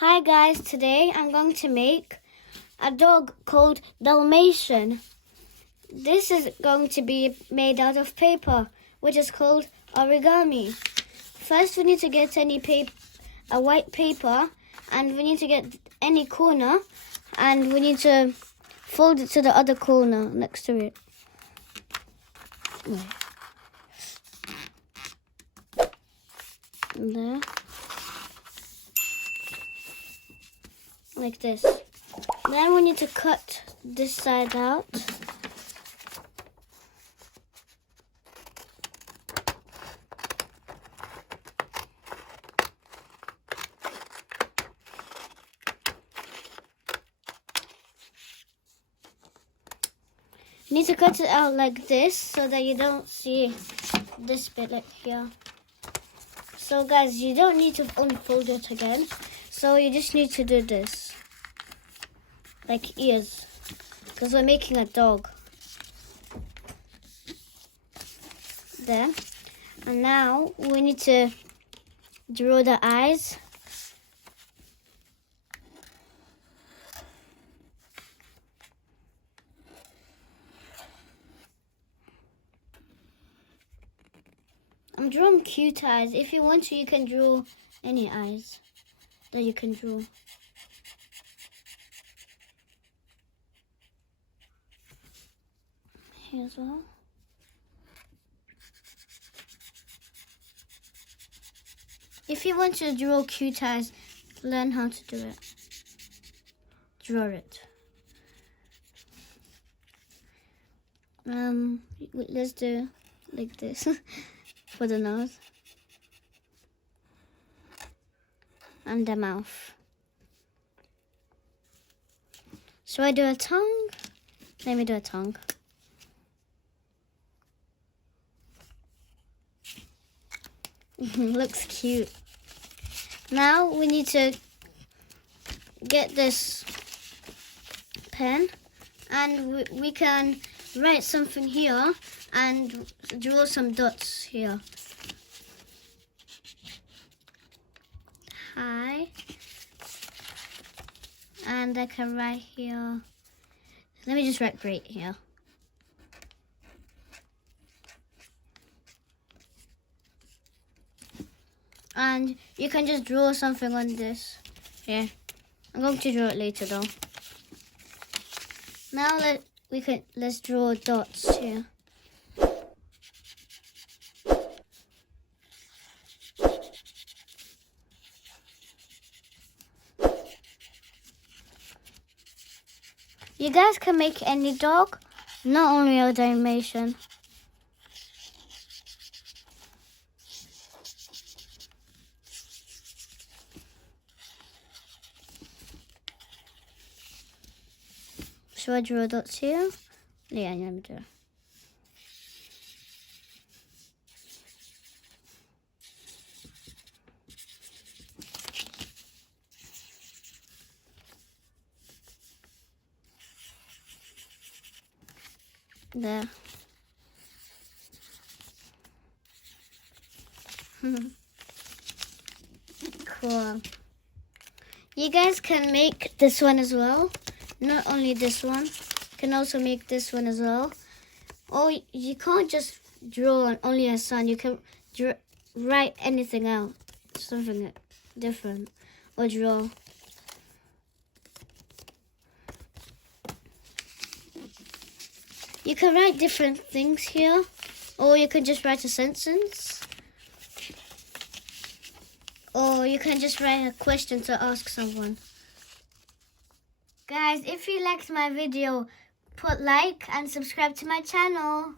Hi guys, today I'm going to make a dog called Dalmatian. This is going to be made out of paper, which is called origami. First we need to get a white paper, and we need to get any corner, and we need to fold it to the other corner next to it. There. Like this. Then we need to cut this side out. You need to cut it out like this so that you don't see this bit like here. So guys, you don't need to unfold it again. So you just need to do this. Like ears. Because we're making a dog. There. And now we need to draw the eyes. I'm drawing cute eyes. If you want to, you can draw any eyes that you can draw. Here as well. If you want to draw cute eyes, learn how to do it. Draw it. Let's do like this for the nose and the mouth. Should I do a tongue? Let me do a tongue. Looks cute. Now we need to get this pen, and we can write something here and draw some dots here. Hi. And I can write here. Let me just write great here. And you can just draw something on this. Here. I'm going to draw it later though. Now let's draw dots here. You guys can make any dog, not only a Dalmatian. Should I draw dots here? Yeah, let me do it. There. Cool. You guys can make this one as well. Not only this one. You can also make this one as well. Or you can't just draw only a sun. You can write anything out. Something different. Or draw. You can write different things here, or you can just write a sentence, or you can just write a question to ask someone. Guys, if you liked my video, put like and subscribe to my channel.